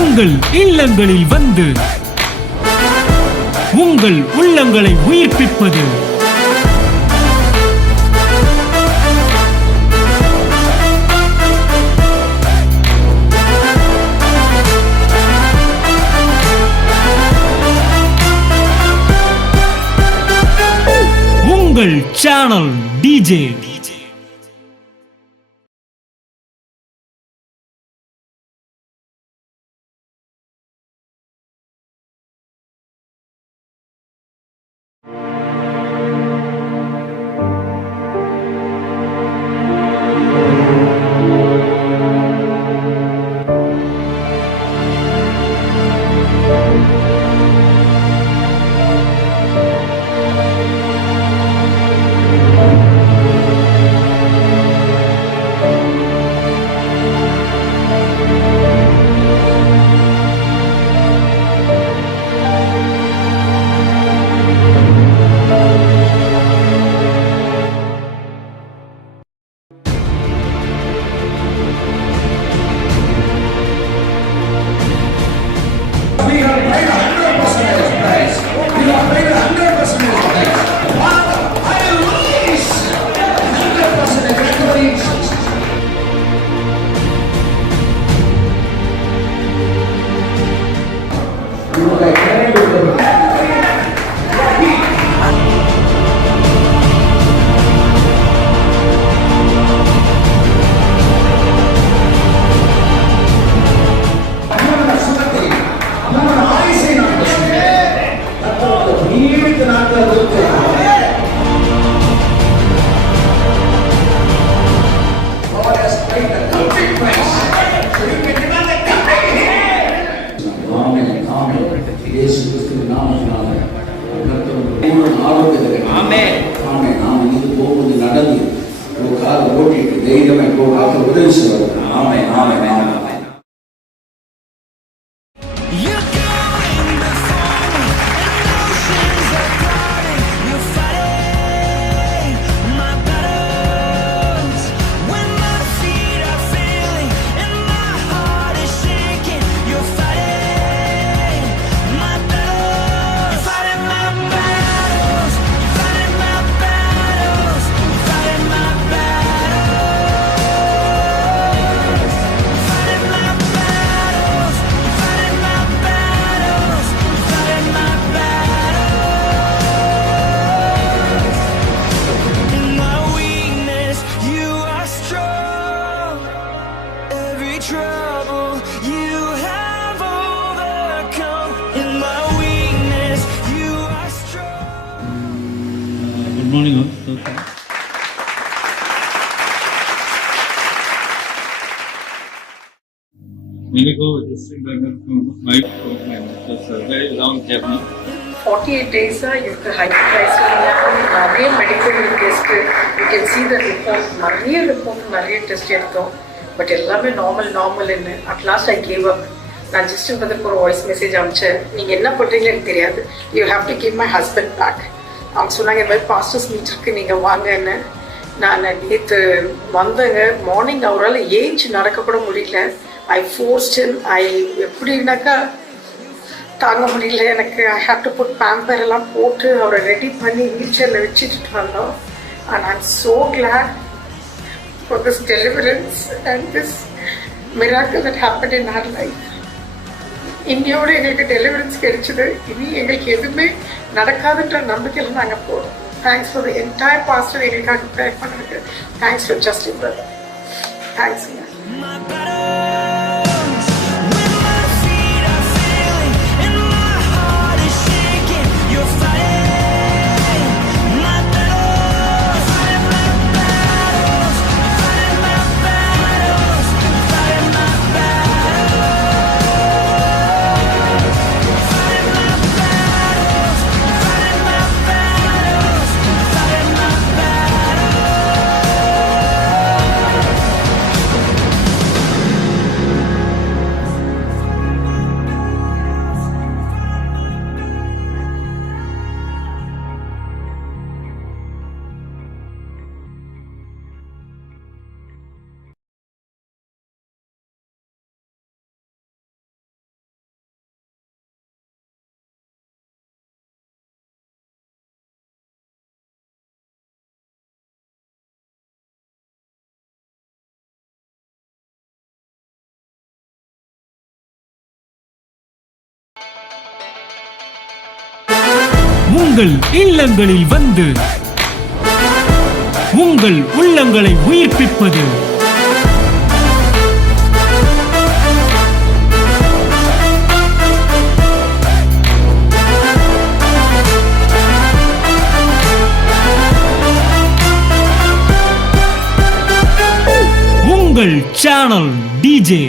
உங்கள் இல்லங்களில் வந்து உங்கள் உள்ளங்களை உயிர்ப்பிப்பது உங்கள் channel DJ. Many go with this my program. It's a very long journey. 48 days இருக்கு ஹைப்பர்டைசன் நிறைய medical test. You can see the report, நிறைய ரிப்போர்ட், நிறைய டெஸ்ட் எடுத்தோம். பட் எல்லாமே நார்மல்னு at last I gave up. நான் ஜஸ்ட் பதற்கு ஒரு voice message அனுப்பிச்சேன், நீங்கள் என்ன பண்ணுறீங்கன்னு எனக்கு தெரியாது, you have to give my husband back. அவங்க சொன்னாங்க இந்த மாதிரி பாஸ்டர்ஸ் மீட் இருக்கு, நீங்கள் வாங்கன்னு. நான் நேற்று வந்தேங்க. மார்னிங் அவரால் ஏஞ்சி நடக்கக்கூட முடியல. ஐ ஃபோர்ஸ்டன். எப்படின்னாக்கா தாங்க முடியல எனக்கு. I have to put pamper எல்லாம் போட்டு அவரை ரெடி பண்ணி வீல் சேரில் வச்சுட்டு வந்தோம். And I am so glad for this deliverance and this miracle that happen in our life. இன்னையோடு எங்களுக்கு டெலிவரன்ஸ் கிடைச்சிது. இனி எங்களுக்கு எதுவுமே நடக்காதுன்ற நம்பிக்கையில் நாங்கள் போகிறோம். Thanks for the entire pastor எங்களுக்காக ப்ரேயர் பண்ணுறதுக்கு. Thanks for Justin brother. தேங்க்ஸுங்க. உங்கள் இல்லங்களில் வந்து உங்கள் உள்ளங்களை உயிர்ப்பிப்பது உங்கள் சேனல் டிஜே.